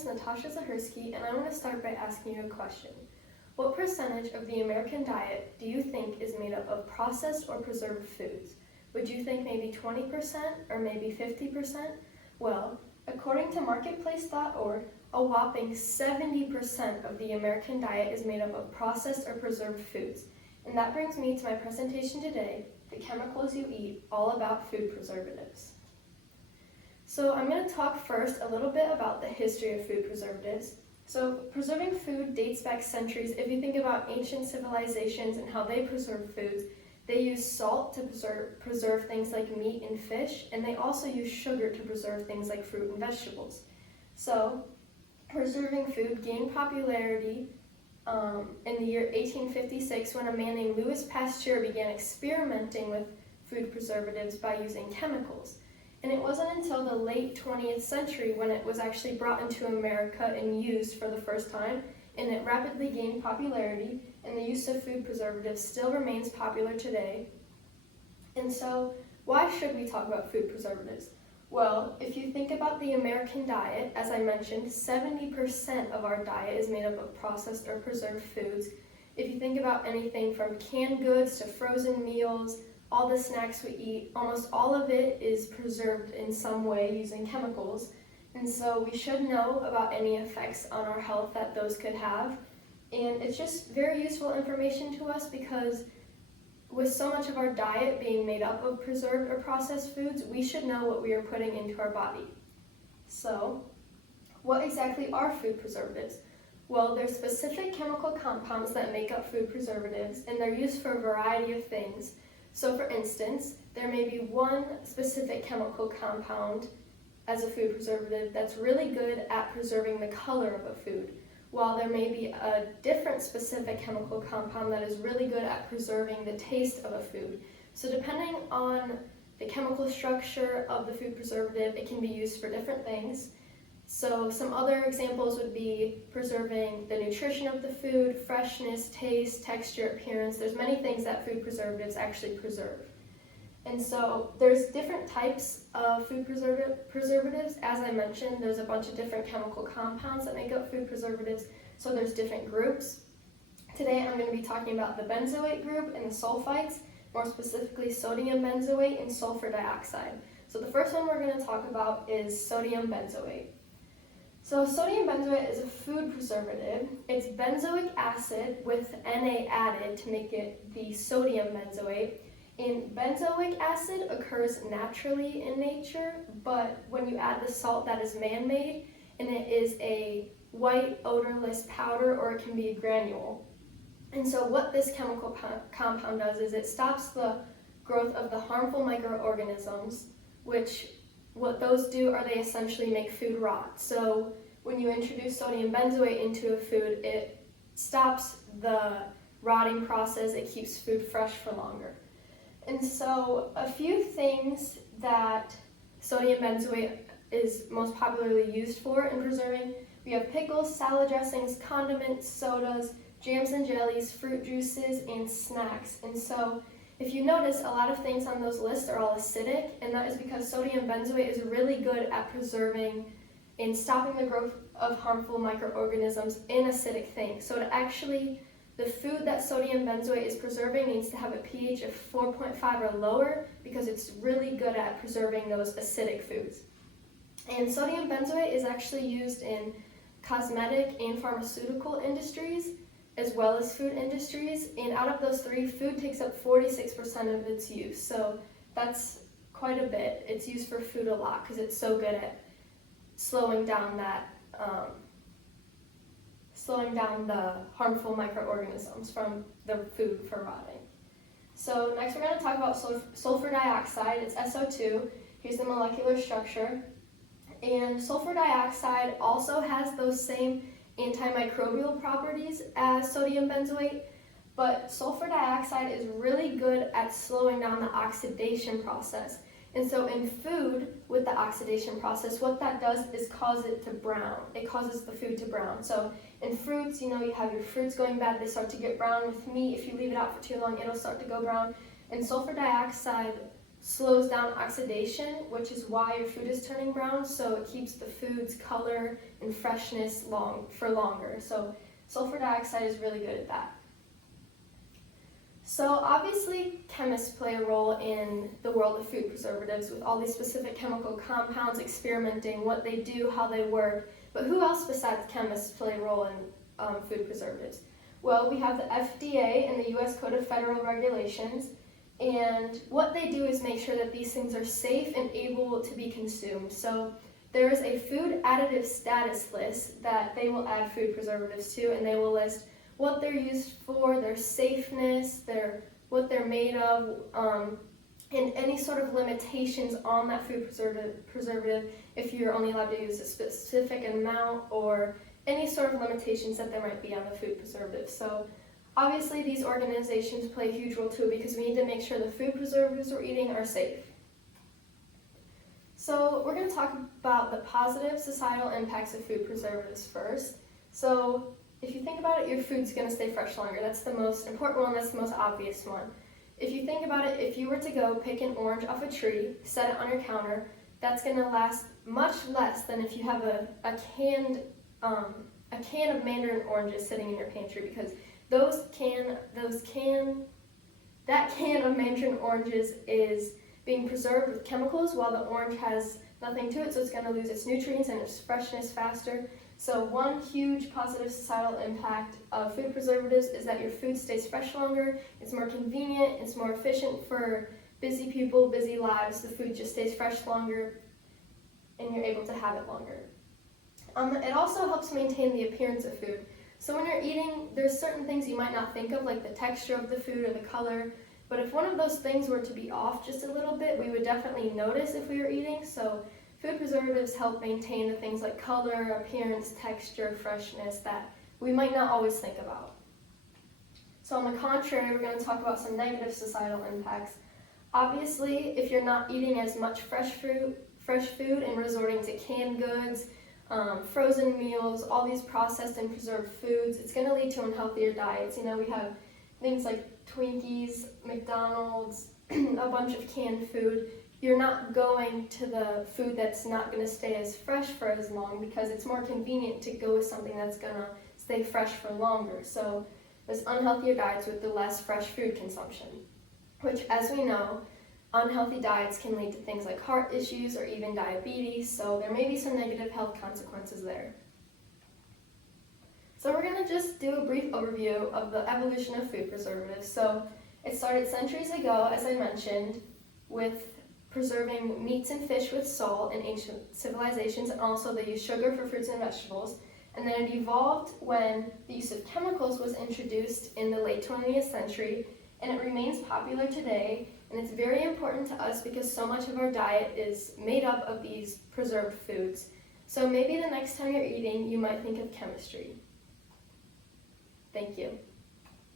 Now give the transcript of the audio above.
is Natasha Zahersky, and I'm going to start by asking you a question. What percentage of the American diet do you think is made up of processed or preserved foods? Would you think maybe 20% or maybe 50%? Well, according to marketplace.org, a whopping 70% of the American diet is made up of processed or preserved foods. And that brings me to my presentation today, The Chemicals You Eat, all about food preservatives. So I'm going to talk first a little bit about the history of food preservatives. So preserving food dates back centuries. If you think about ancient civilizations and how they preserve foods, they use salt to preserve things like meat and fish, and they also use sugar to preserve things like fruit and vegetables. So preserving food gained popularity in the year 1856 when a man named Louis Pasteur began experimenting with food preservatives by using chemicals. And it wasn't until the late 20th century when it was actually brought into America and used for the first time, and it rapidly gained popularity, and the use of food preservatives still remains popular today. And so, why should we talk about food preservatives? Well, if you think about the American diet, as I mentioned, 70% of our diet is made up of processed or preserved foods. If you think about anything from canned goods to frozen meals, all the snacks we eat, almost all of it is preserved in some way using chemicals. And so we should know about any effects on our health that those could have. And it's just very useful information to us because with so much of our diet being made up of preserved or processed foods, we should know what we are putting into our body. So, what exactly are food preservatives? Well, they're specific chemical compounds that make up food preservatives, and they're used for a variety of things. So for instance, there may be one specific chemical compound as a food preservative that's really good at preserving the color of a food, while there may be a different specific chemical compound that is really good at preserving the taste of a food. So depending on the chemical structure of the food preservative, it can be used for different things. So some other examples would be preserving the nutrition of the food, freshness, taste, texture, appearance. There's many things that food preservatives actually preserve. And so there's different types of food preservatives. As I mentioned, there's a bunch of different chemical compounds that make up food preservatives. So there's different groups. Today I'm going to be talking about the benzoate group and the sulfites, more specifically sodium benzoate and sulfur dioxide. So the first one we're going to talk about is sodium benzoate. So sodium benzoate is a food preservative. It's benzoic acid with Na added to make it the sodium benzoate. And benzoic acid occurs naturally in nature, but when you add the salt, that is man-made, and it is a white, odorless powder, or it can be a granule. And so what this chemical compound does is it stops the growth of the harmful microorganisms, which what those do are they essentially make food rot. So when you introduce sodium benzoate into a food, it stops the rotting process, it keeps food fresh for longer. And so a few things that sodium benzoate is most popularly used for in preserving, we have pickles, salad dressings, condiments, sodas, jams and jellies, fruit juices, and snacks. And so if you notice, a lot of things on those lists are all acidic, and that is because sodium benzoate is really good at preserving and stopping the growth of harmful microorganisms in acidic things. So the food that sodium benzoate is preserving needs to have a pH of 4.5 or lower because it's really good at preserving those acidic foods. And sodium benzoate is actually used in cosmetic and pharmaceutical industries as well as food industries, and out of those three, food takes up 46% of its use, so that's quite a bit. It's used for food a lot because it's so good at slowing down the harmful microorganisms from the food for rotting. So next we're going to talk about sulfur dioxide. It's SO2. Here's the molecular structure. And sulfur dioxide also has those same antimicrobial properties as sodium benzoate, but sulfur dioxide is really good at slowing down the oxidation process. And so in food, with the oxidation process, what that does is cause it to brown. It causes the food to brown. So in fruits, you have your fruits going bad, they start to get brown. With meat, if you leave it out for too long, it'll start to go brown. And sulfur dioxide slows down oxidation, which is why your food is turning brown, so it keeps the food's color and freshness for longer. So sulfur dioxide is really good at that. So obviously chemists play a role in the world of food preservatives with all these specific chemical compounds, experimenting, what they do, how they work. But who else besides chemists play a role in food preservatives? Well, we have the FDA and the U.S. Code of Federal Regulations, and what they do is make sure that these things are safe and able to be consumed. So there is a food additive status list that they will add food preservatives to, and they will list what they're used for, their safeness, what they're made of, and any sort of limitations on that food preservative, if you're only allowed to use a specific amount, or any sort of limitations that there might be on the food preservative. So obviously these organizations play a huge role too, because we need to make sure the food preservatives we're eating are safe. So we're going to talk about the positive societal impacts of food preservatives first. So if you think about it, your food's going to stay fresh longer. That's the most important one, that's the most obvious one. If you think about it, if you were to go pick an orange off a tree, set it on your counter, that's going to last much less than if you have a can of mandarin oranges sitting in your pantry, because that can of mandarin oranges is being preserved with chemicals, while the orange has nothing to it, so it's going to lose its nutrients and its freshness faster. So one huge positive societal impact of food preservatives is that your food stays fresh longer, it's more convenient, it's more efficient for busy people, busy lives. The food just stays fresh longer and you're able to have it longer. It also helps maintain the appearance of food. So when you're eating, there's certain things you might not think of, like the texture of the food or the color, but if one of those things were to be off just a little bit, we would definitely notice if we were eating. So food preservatives help maintain the things like color, appearance, texture, freshness that we might not always think about. So on the contrary, we're going to talk about some negative societal impacts. Obviously, if you're not eating as much fresh food and resorting to canned goods, frozen meals, all these processed and preserved foods, it's going to lead to unhealthier diets. You know, we have things like Twinkies, McDonald's, a bunch of canned food. You're not going to the food that's not going to stay as fresh for as long, because it's more convenient to go with something that's going to stay fresh for longer. So there's unhealthier diets with the less fresh food consumption, which, as we know, unhealthy diets can lead to things like heart issues or even diabetes, so there may be some negative health consequences there. So we're going to just do a brief overview of the evolution of food preservatives. So it started centuries ago, as I mentioned, with preserving meats and fish with salt in ancient civilizations, and also they used sugar for fruits and vegetables. And then it evolved when the use of chemicals was introduced in the late 20th century, and it remains popular today. And it's very important to us because so much of our diet is made up of these preserved foods. So maybe the next time you're eating, you might think of chemistry. Thank you.